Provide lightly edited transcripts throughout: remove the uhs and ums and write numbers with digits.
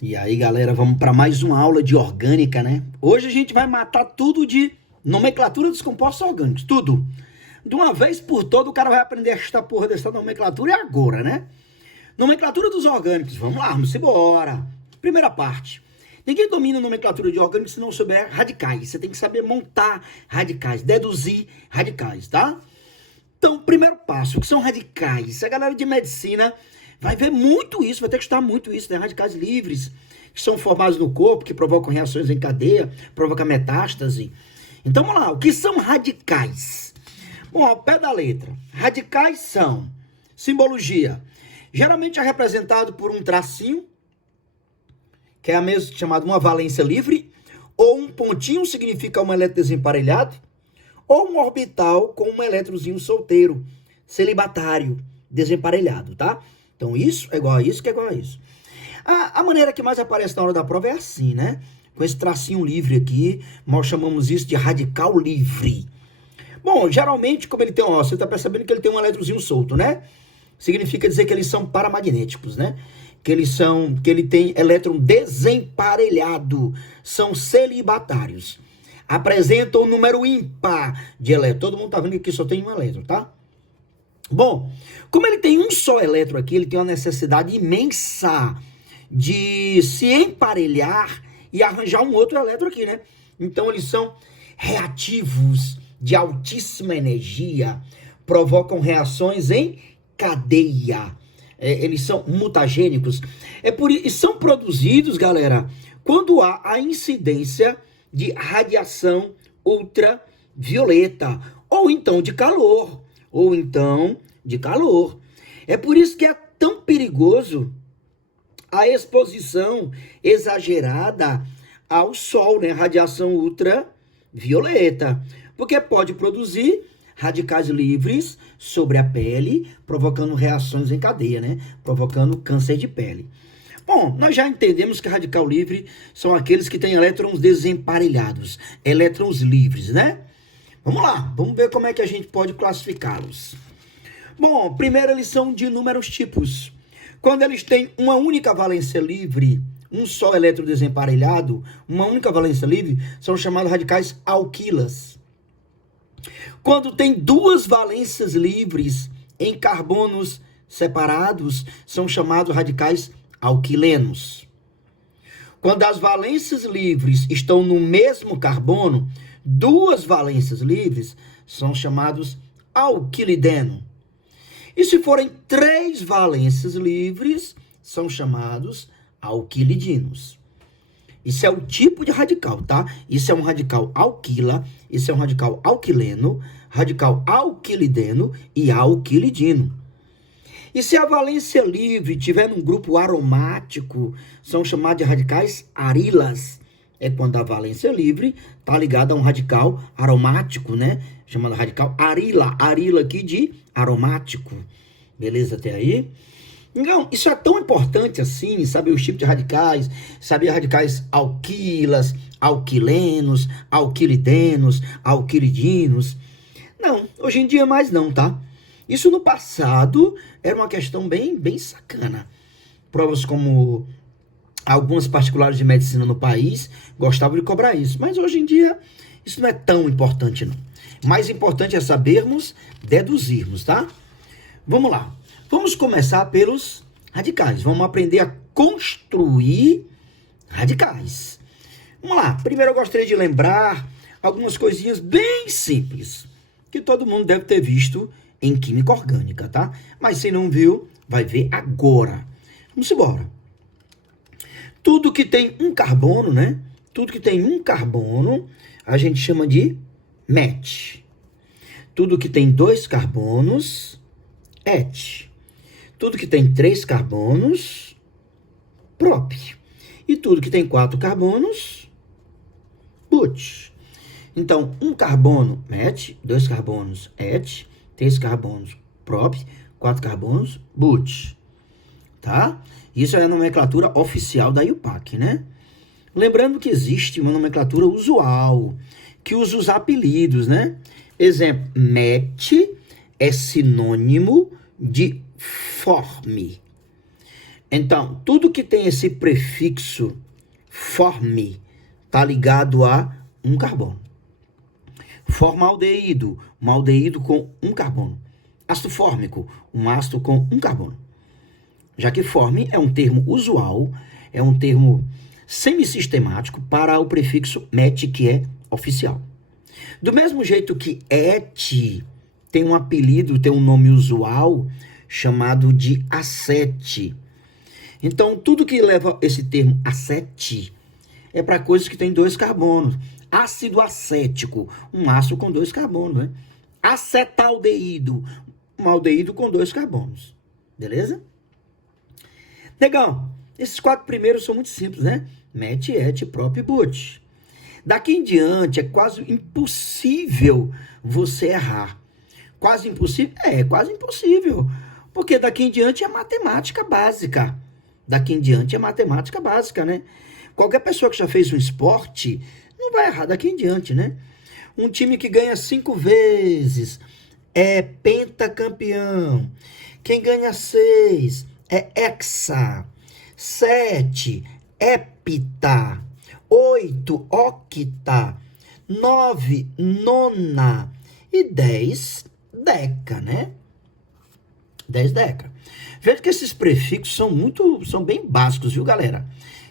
E aí, galera, vamos para mais uma aula de orgânica, né? Hoje a gente vai matar tudo de nomenclatura dos compostos orgânicos, tudo. De uma vez por toda, o cara vai aprender esta porra dessa nomenclatura e agora, né? Nomenclatura dos orgânicos, vamos lá, vamos embora. Primeira parte. Ninguém domina a nomenclatura de orgânicos se não souber radicais. Você tem que saber montar radicais, deduzir radicais, tá? Então, primeiro passo, o que são radicais? A galera de medicina vai ver muito isso, vai ter que estudar muito isso, né? Radicais livres, que são formados no corpo, que provocam reações em cadeia, provocam metástase. Então, vamos lá, o que são radicais? Bom, ao pé da letra, radicais são, simbologia, geralmente é representado por um tracinho, que é a mesma chamada uma valência livre, ou um pontinho significa um elétron desemparelhado, ou um orbital com um elétrozinho solteiro, celibatário, desemparelhado, tá? Então isso é igual a isso, que é igual a isso. A maneira que mais aparece na hora da prova é assim, né? Com esse tracinho livre aqui, nós chamamos isso de radical livre. Bom, geralmente, como ele tem, ó, você tá percebendo que ele tem um elétrozinho solto, né? Significa dizer que eles são paramagnéticos, né? Que ele tem elétron desemparelhado, são celibatários. Apresentam um número ímpar de elétrons. Todo mundo tá vendo que aqui só tem um elétron, tá? Bom, como ele tem um só elétron aqui, ele tem uma necessidade imensa de se emparelhar e arranjar um outro elétron aqui, né? Então eles são reativos de altíssima energia, provocam reações em cadeia. Eles são mutagênicos. E são produzidos, galera, quando há a incidência de radiação ultravioleta, ou então de calor, É por isso que é tão perigoso a exposição exagerada ao sol, né? Radiação ultravioleta, porque pode produzir radicais livres sobre a pele, provocando reações em cadeia, né? Provocando câncer de pele. Bom, nós já entendemos que radical livre são aqueles que têm elétrons desemparelhados, elétrons livres, né? Vamos lá, vamos ver como é que a gente pode classificá-los. Bom, primeiro eles são de inúmeros tipos. Quando eles têm uma única valência livre, um só elétron desemparelhado, uma única valência livre, são chamados radicais alquilas. Quando tem duas valências livres em carbonos separados, são chamados radicais alquilenos. Quando as valências livres estão no mesmo carbono, duas valências livres são chamados alquilideno. E se forem três valências livres, são chamados alquilidinos. Isso é o tipo de radical, tá? Isso é um radical alquila, isso é um radical alquileno, radical alquilideno e alquilidino. E se a valência livre tiver num grupo aromático, são chamados de radicais arilas. É quando a valência livre está ligada a um radical aromático, né? Chamado radical arila. Arila aqui de aromático. Beleza até aí? Então, isso é tão importante assim, saber os tipos de radicais, saber radicais alquilas, alquilenos, alquilidenos, alquilidinos. Não, hoje em dia mais não, tá? Isso no passado era uma questão bem sacana. Provas como algumas particulares de medicina no país gostavam de cobrar isso. Mas hoje em dia isso não é tão importante, não. Mais importante é sabermos deduzirmos, tá? Vamos lá. Vamos começar pelos radicais. Vamos aprender a construir radicais. Vamos lá. Primeiro eu gostaria de lembrar algumas coisinhas bem simples que todo mundo deve ter visto em química orgânica, tá? Mas se não viu, vai ver agora. Vamos embora. Tudo que tem um carbono, né? Tudo que tem um carbono, a gente chama de met. Tudo que tem dois carbonos, et. Tudo que tem três carbonos, prop. E tudo que tem quatro carbonos, but. Então, um carbono, met. Dois carbonos, et. Três carbonos, prop. Quatro carbonos, but. Tá? Isso é a nomenclatura oficial da IUPAC, né? Lembrando que existe uma nomenclatura usual, que usa os apelidos, né? Exemplo, met é sinônimo de forme. Então, tudo que tem esse prefixo forme está ligado a um carbono. Formaldeído, um aldeído com um carbono. Ácido fórmico, um ácido com um carbono. Já que forme é um termo usual, é um termo semissistemático para o prefixo met, que é oficial. Do mesmo jeito que et tem um apelido, tem um nome usual chamado de acete. Então, tudo que leva esse termo acete é para coisas que têm 2 carbonos. Ácido acético, um ácido com 2 carbonos, né? Acetaldeído, um aldeído com 2 carbonos. Beleza? Negão, esses 4 primeiros são muito simples, né? Met, et, prop e but. Daqui em diante é quase impossível você errar. Quase impossível? É quase impossível. Porque daqui em diante é matemática básica. Daqui em diante é matemática básica, né? Qualquer pessoa que já fez um esporte não vai errar daqui em diante, né? Um time que ganha 5 vezes é pentacampeão. Quem ganha 6 é hexa. 7, hepta. 8, octa. 9, nona. E 10, deca, né? 10 deca. Veja que esses prefixos são bem básicos, viu, galera?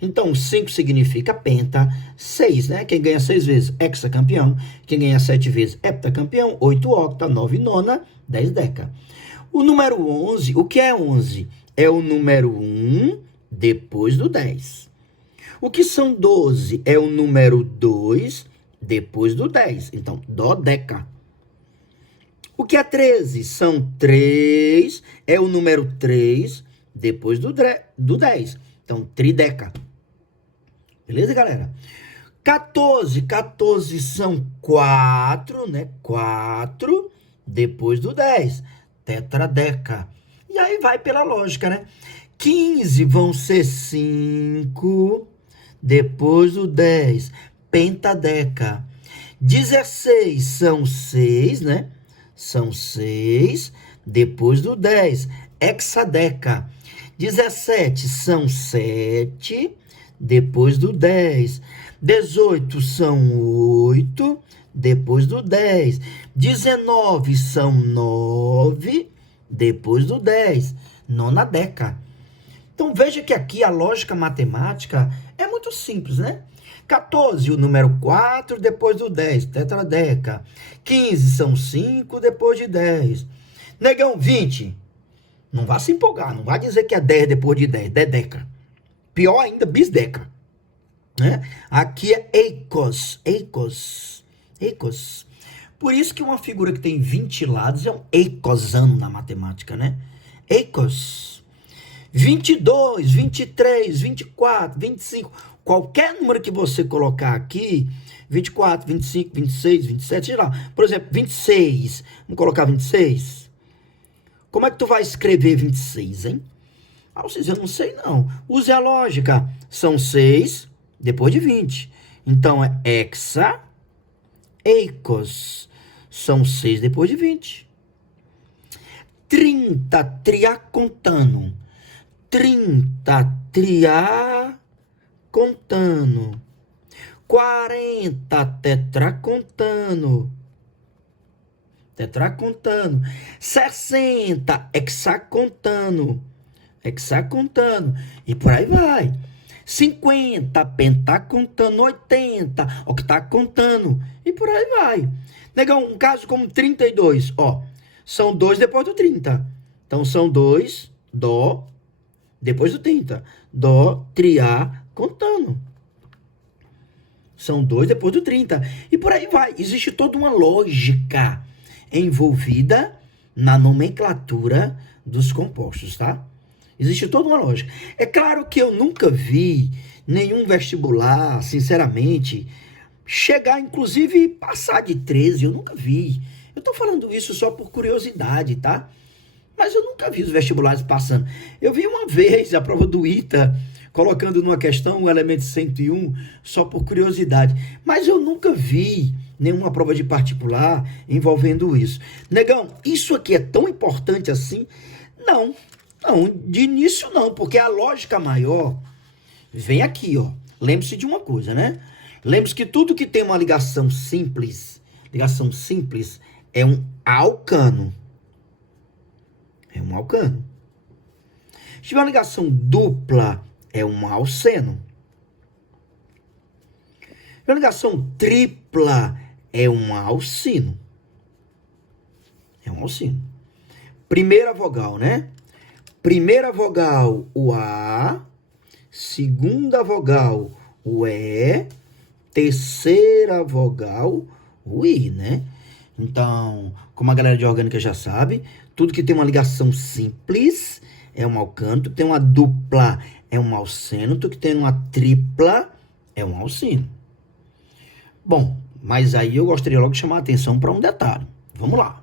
Então, 5 significa penta, 6, né? Quem ganha 6 vezes, hexacampeão. Quem ganha 7 vezes, heptacampeão. 8, octa. 9, nona. 10, deca. O número 11, o que é 11? É o número 1 depois do 10. O que são 12? É o número 2 depois do 10. Então, dodeca. O que é 13? São 3, é o número 3 depois do 10. Então, trideca. Beleza, galera? 14 são 4, né? 4 depois do 10. Tetradeca. E aí vai pela lógica, né? 15 vão ser 5 depois do 10. Pentadeca. 16 são 6, né? São 6 depois do 10. Hexadeca. 17 são 7 depois do 10. 18 são 8 depois do 10. 19 são 9 depois do 10. Nonadeca. Então veja que aqui a lógica matemática é muito simples, né? 14, o número 4 depois do 10, tetradeca. 15 são 5 depois de 10. Negão, 20. Não vá se empolgar, não vá dizer que é 10 depois de 10, dedeca. Pior ainda, bisdeca. Né? Aqui é eikos. Por isso que uma figura que tem 20 lados é um eikosano na matemática, né? Eikos. 22, 23, 24, 25. Qualquer número que você colocar aqui, 24, 25, 26, 27, sei lá. Por exemplo, 26. Vamos colocar 26? Como é que tu vai escrever 26, hein? Alcides, eu não sei não. Use a lógica. São 6 depois de 20. Então é hexa, eikos. São 6 depois de 20. 30, triacontano. 30, triacontano. 40, tetracontano. 60, hexacontano. E por aí vai. 50, pentacontano. 80, octacontano. E por aí vai. Negão, um caso como 32, ó. São 2 depois do 30. Então, são 2, dó, depois do 30. Dó, triacontano. São 2 depois do 30. E por aí vai. Existe toda uma lógica envolvida na nomenclatura dos compostos, tá? Existe toda uma lógica. É claro que eu nunca vi nenhum vestibular, sinceramente, chegar, inclusive, passar de 13. Eu nunca vi. Eu tô falando isso só por curiosidade, tá? Mas eu nunca vi os vestibulares passando. Eu vi uma vez a prova do ITA, colocando numa questão o elemento 101, só por curiosidade. Mas eu nunca vi nenhuma prova de particular envolvendo isso. Negão, isso aqui é tão importante assim? Não. Não, de início não, porque a lógica maior vem aqui, ó. Lembre-se de uma coisa, né? Lembre-se que tudo que tem uma ligação simples é um alcano. É um alcano. Se tiver uma ligação dupla, é um alceno. Se tiver uma ligação tripla, é um alcino. É um alcino. Primeira vogal, né? Primeira vogal, o A. Segunda vogal, o E. Terceira vogal, o I, né? Então, como a galera de orgânica já sabe, tudo que tem uma ligação simples é um alcano, tudo que tem uma dupla é um alceno, tudo que tem uma tripla é um alcino. Bom, mas aí eu gostaria logo de chamar a atenção para um detalhe. Vamos lá.